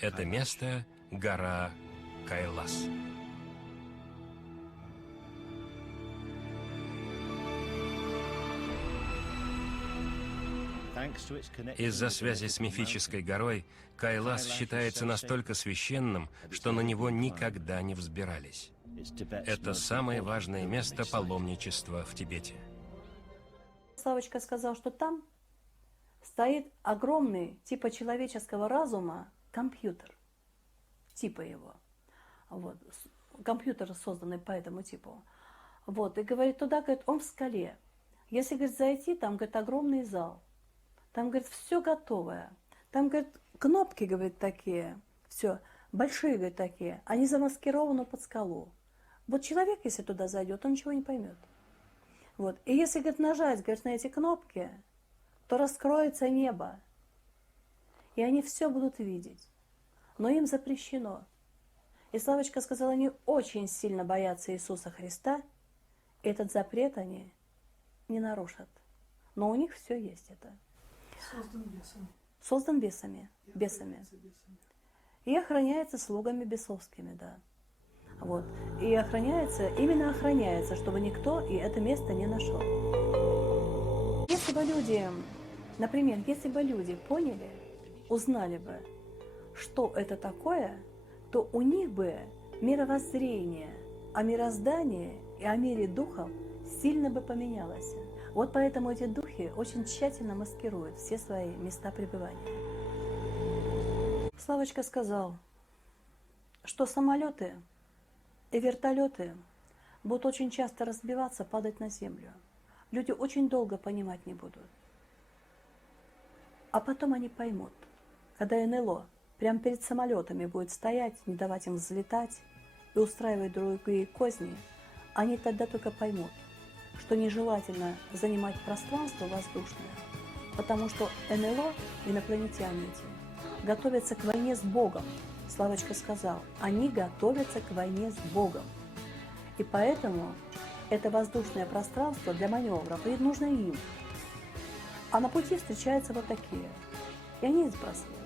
Это место — гора Кайлас. Из-за связи с мифической горой Кайлас считается настолько священным, что на него никогда не взбирались. Это самое важное место паломничества в Тибете. Славочка сказал, что там стоит огромный, типа человеческого разума, компьютер. Типа его. Вот. Компьютер, созданный по этому типу. Вот. И говорит, туда, говорит, он в скале. Если, говорит, зайти, там, говорит, огромный зал. Там, говорит, все готовое. Там, говорит, кнопки, говорит, такие. Все. Большие, говорит, такие. Они замаскированы под скалу. Вот человек, если туда зайдет, он ничего не поймет. Вот. И если, говорит, нажать, говорит, на эти кнопки, то раскроется небо. И они все будут видеть. Но им запрещено. И Славочка сказала, они очень сильно боятся Иисуса Христа. И этот запрет они не нарушат. Но у них все есть это. Создан бесами. Создан бесами. И охраняется слугами бесовскими, да. Вот. И именно охраняется, чтобы никто и это место не нашел. Если бы люди, например, поняли, узнали бы, что это такое, то у них бы мировоззрение о мироздании и о мире духов сильно бы поменялось. Вот поэтому эти духи очень тщательно маскируют все свои места пребывания. Славочка сказал, что самолеты и вертолеты будут очень часто разбиваться, падать на землю. Люди очень долго понимать не будут. А потом они поймут, когда НЛО прямо перед самолетами будет стоять, не давать им взлетать и устраивать другие козни, они тогда только поймут, что нежелательно занимать пространство воздушное, потому что НЛО, инопланетяне эти, готовятся к войне с Богом. Славочка сказал, они готовятся к войне с Богом. И поэтому это воздушное пространство для маневров и нужно им. А на пути встречаются вот такие. И они их сбрасывают.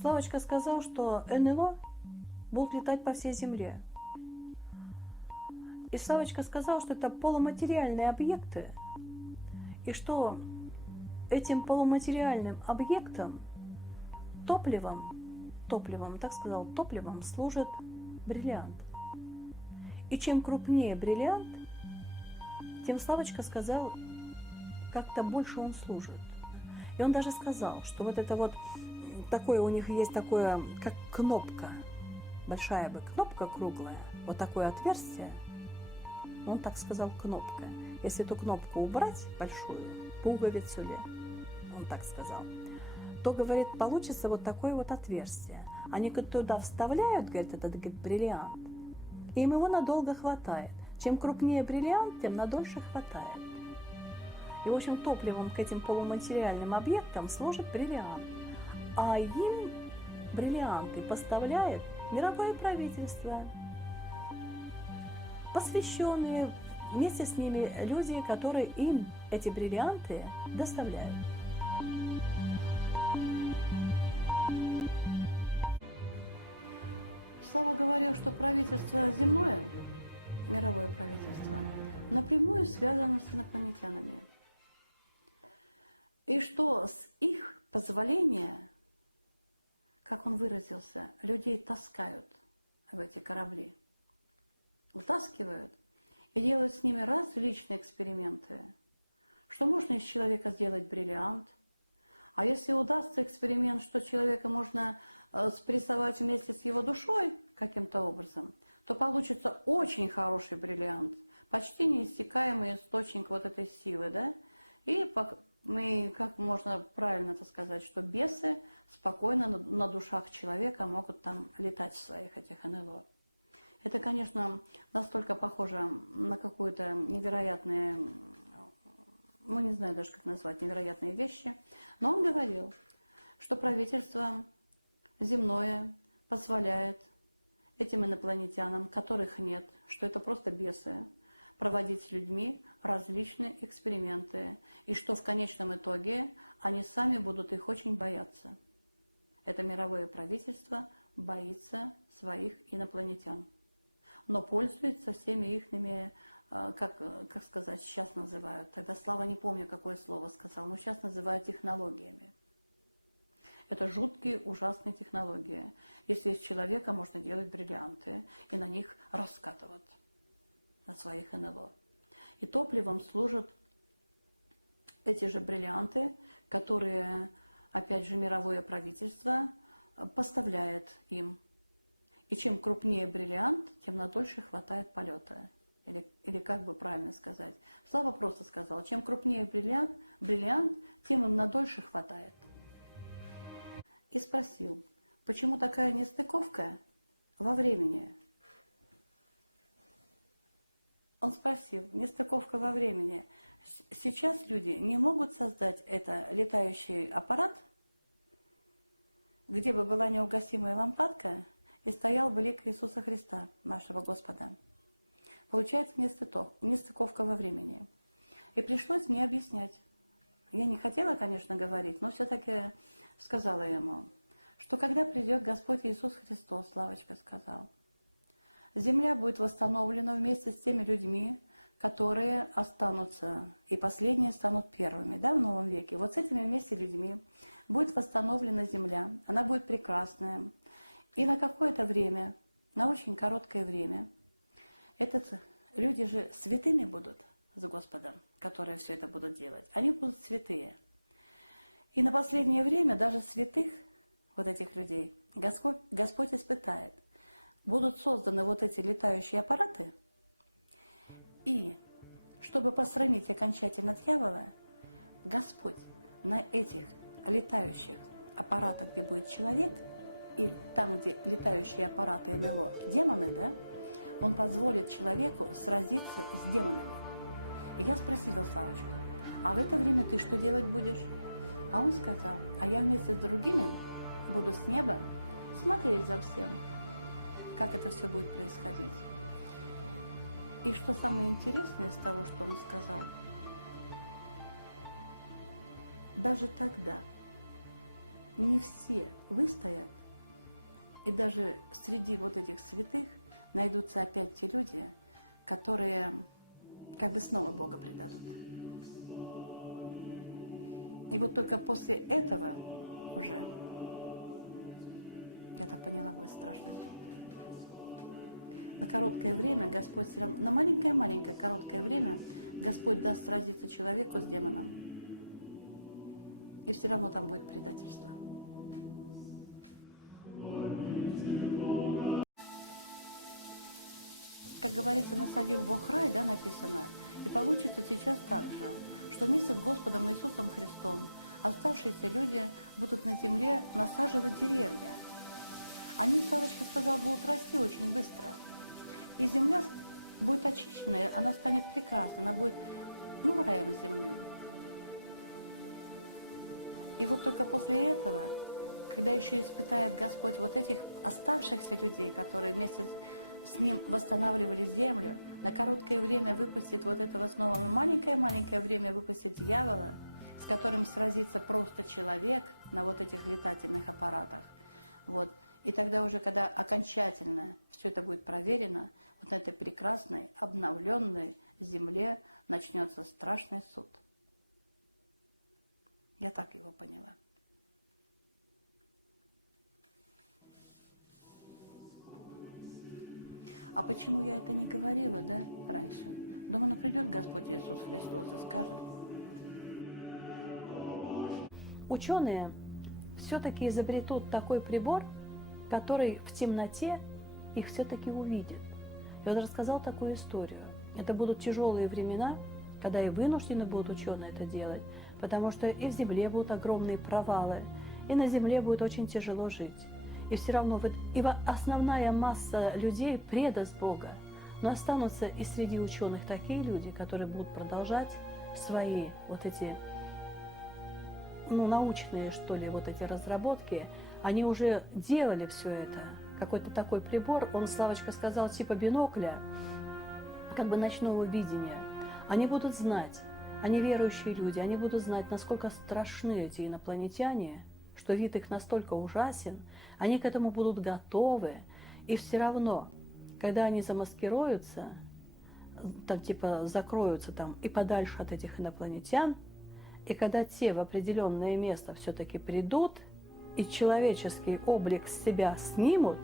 Славочка сказал, что НЛО будут летать по всей Земле. И Славочка сказал, что это полуматериальные объекты, и что этим полуматериальным объектом топливом служит бриллиант. И чем крупнее бриллиант, тем, Славочка сказал, как-то больше он служит. И он даже сказал, что вот это вот такое у них есть такое, как кнопка, большая бы кнопка круглая, вот такое отверстие, он так сказал, кнопка. Если эту кнопку убрать, большую, пуговицу ли, он так сказал, то, говорит, получится вот такое вот отверстие. Они туда вставляют, говорит, этот бриллиант, и им его надолго хватает. Чем крупнее бриллиант, тем надольше хватает. И, в общем, топливом к этим полуматериальным объектам служит бриллиант. А им бриллианты поставляет мировое правительство, посвященные вместе с ними люди, которые им эти бриллианты доставляют. Слава говорил, что правительство земное, мировое правительство, напрямую связано с инопланетянами. И что с их позволения, как он выразился, людей таскают в эти корабли, утаскивают и делают с ними различные эксперименты, что можно из человека сделать бриллиант, а если удастся эксперимент, что человека можно спрессовать вместе с его душой каким-то образом, то получится очень хороший бриллиант, почти неиссякаемый источник вот этой силы, да? И как можно правильно это сказать, что бесы спокойно на душах человека могут там летать в своих этих НЛО. Это, конечно, настолько похоже на какую-то невероятные, ну не знаю даже как назвать, невероятные вещи. Но он говорил, что правительство земное позволяет этим инопланетянам, которых нет, что это просто бесы, проводить с людьми различные эксперименты, и что в конечном итоге они сами будут их очень бояться. Это мировое правительство боится своих инопланетян, но пользуется всеми ихними, как сказать, сейчас называют, тогда Слава не помню, какое слово сказал, но сейчас называют технологиями. Это жуткие, ужасные технологии. Если из человека можно делать бриллианты и на них раскатывать, на своих НЛО. И топливом служат эти же бриллианты, которые, опять же, мировое правительство поставляет им. И чем крупнее бриллиант, тем на дольше хватает полета. Или как бы правильно сказать. Слава просто сказал, чем крупнее бриллиант, тем им на дольше хватает. И спросил, почему такая нестыковка во времени? Он спросил, нестыковка во времени. Сейчас люди не могут создать это летающий аппарат, где бы была неугасимая лампадка и стоял бы лик Иисуса Христа, нашего Господа. Получается нестыковка во времени. И пришлось мне объяснять. Я не хотела, конечно, говорить, но все-таки сказала ему, что когда придет Господь Иисус Христос, Славочка сказал, земля будет восстановлена вместе с теми людьми, которые останутся, и последние станут первыми, да, в новом веке. Вот с этими вместе людьми будет восстановлена земля, она будет прекрасная. И на какое-то время, на очень короткое время, люди же святыми будут с Господом, которые все это будут делать. Они будут святые. И на последнее время даже святых, вот этих людей, Господь испытает. Будут созданы вот эти летающие аппараты, и чтобы посрамить окончательно дьявола, Господь на этих летающих аппаратах, где будет человек, и там, где летающие аппараты НЛО, демоны, да, Он позволит человеку сразиться с демонами. И я спросила Славочку, а в это время ты что делать будешь? А он сказал, а я вместе с другими буду с неба смотреть за всем, как это все будет происходить. И что самое интересное из того, что он сказал, даже тогда не все выстоят, и даже среди вот этих святых найдутся опять те люди, которые как бы снова Бога предадут. И вот только после этого уже, я так поняла, будет страшный суд. На короткое время Господь все равно, на маленькое-маленькое короткое время Господь даст сразиться человеку с демоном. И все равно там будет предательство. Как говорится, насадил Бог рай, да, написано. И получится сейчас так же, что вместе с Господом Иисусом Христом оставшиеся люди будут на земле насаживать деревья. Они, Славочка сказал, будут расти очень быстро. И земля будет очищенная, она станет прекрасной, она будет, раем земным. И вот только после этого, когда еще испытает Господь вот этих оставшихся людей, которые вместе с Ним восстанавливали землю, на короткое время выпустит вот этого снова, на маленькое-маленькое время выпустит дьявола, с которым сразится просто человек на вот этих летательных аппаратах. Вот. И тогда уже, когда окончательно все это будет проверено, вот на этой прекрасной, обновленной земле начнется страшный суд. Я так его поняла. А почему я это не говорила, да, раньше? Думаю, придет Господь Иисус Христос и скажет. Ученые все-таки изобретут такой прибор, который в темноте их все-таки увидит. И он рассказал такую историю. Это будут тяжелые времена, когда и вынуждены будут ученые это делать, потому что и в земле будут огромные провалы, и на земле будет очень тяжело жить. И все равно основная масса людей предаст Бога. Но останутся и среди ученых такие люди, которые будут продолжать свои вот эти, научные, что ли, вот эти разработки. Они уже делали все это. Какой-то такой прибор, он, Славочка сказал, типа бинокля, как бы ночного видения. Они будут знать, они верующие люди, они будут знать, насколько страшны эти инопланетяне, что вид их настолько ужасен, они к этому будут готовы, и все равно, когда они замаскируются, там типа закроются там и подальше от этих инопланетян, и когда те в определенное место все-таки придут и человеческий облик с себя снимут,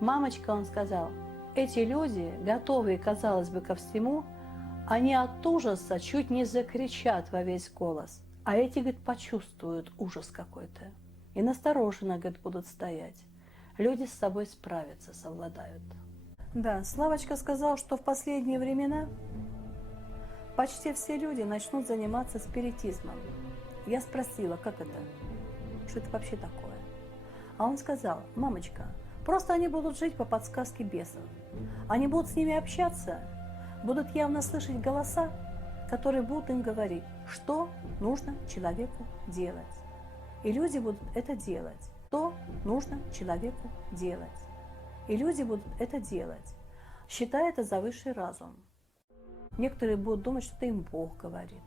мамочка, он сказал, эти люди, готовые, казалось бы, ко всему, они от ужаса чуть не закричат во весь голос, а эти, говорит, почувствуют ужас какой-то и настороженно, говорит, будут стоять. Люди с собой справятся, совладают. Да, Славочка сказал, что в последние времена почти все люди начнут заниматься спиритизмом. Я спросила, как это? Что это вообще такое? А он сказал, мамочка, просто они будут жить по подсказке бесов. Они будут с ними общаться, будут явно слышать голоса, которые будут им говорить, что нужно человеку делать. И люди будут это делать. Что нужно человеку делать. И люди будут это делать, считая это за высший разум. Некоторые будут думать, что это им Бог говорит.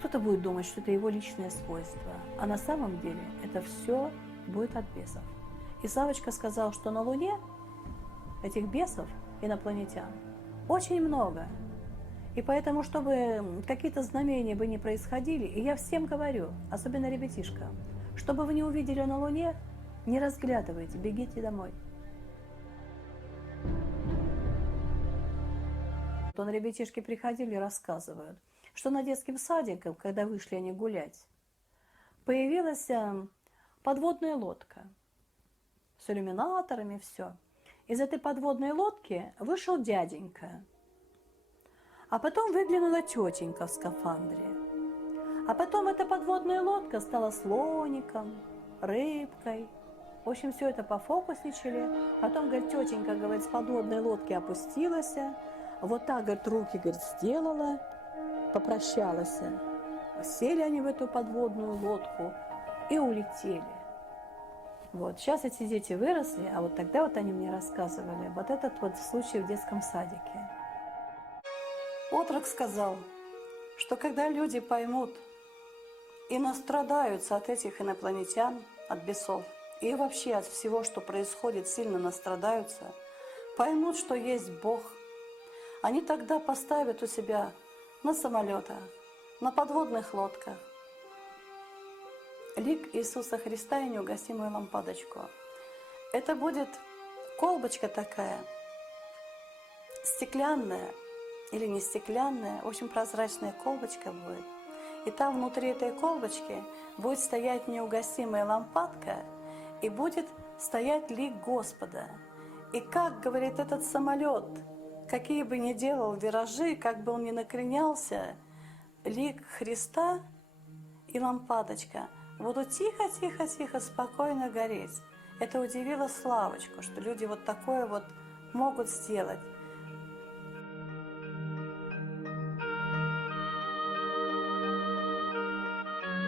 Кто-то будет думать, что это его личное свойство. А на самом деле это все будет от бесов. И Славочка сказал, что на Луне этих бесов, инопланетян, очень много. И поэтому, чтобы какие-то знамения бы не происходили, и я всем говорю, особенно ребятишкам, чтобы вы не увидели на Луне, не разглядывайте, бегите домой. То ребятишки приходили и рассказывают, что на детском садике, когда вышли они гулять, появилась подводная лодка с иллюминаторами, все. Из этой подводной лодки вышел дяденька, а потом выглянула тетенька в скафандре. А потом эта подводная лодка стала слоником, рыбкой. В общем, все это пофокусничали. Потом, говорит, тетенька, говорит, с подводной лодки опустилась. Вот так, говорит, руки, говорит, сделала, попрощалась. Сели они в эту подводную лодку и улетели. Вот, сейчас эти дети выросли, а вот тогда вот они мне рассказывали вот этот вот случай в детском садике. Отрок сказал, что когда люди поймут и настрадаются от этих инопланетян, от бесов, и вообще от всего, что происходит, сильно настрадаются, поймут, что есть Бог, они тогда поставят у себя на самолетах, на подводных лодках лик Иисуса Христа и неугасимую лампадочку. Это будет колбочка такая, стеклянная или не стеклянная, в общем, прозрачная колбочка будет. И там внутри этой колбочки будет стоять неугасимая лампадка, и будет стоять лик Господа. И как, говорит, этот самолет, какие бы ни делал виражи, как бы он ни накренялся, лик Христа и лампадочка будут тихо-тихо-тихо спокойно гореть. Это удивило Славочку, что люди вот такое вот могут сделать.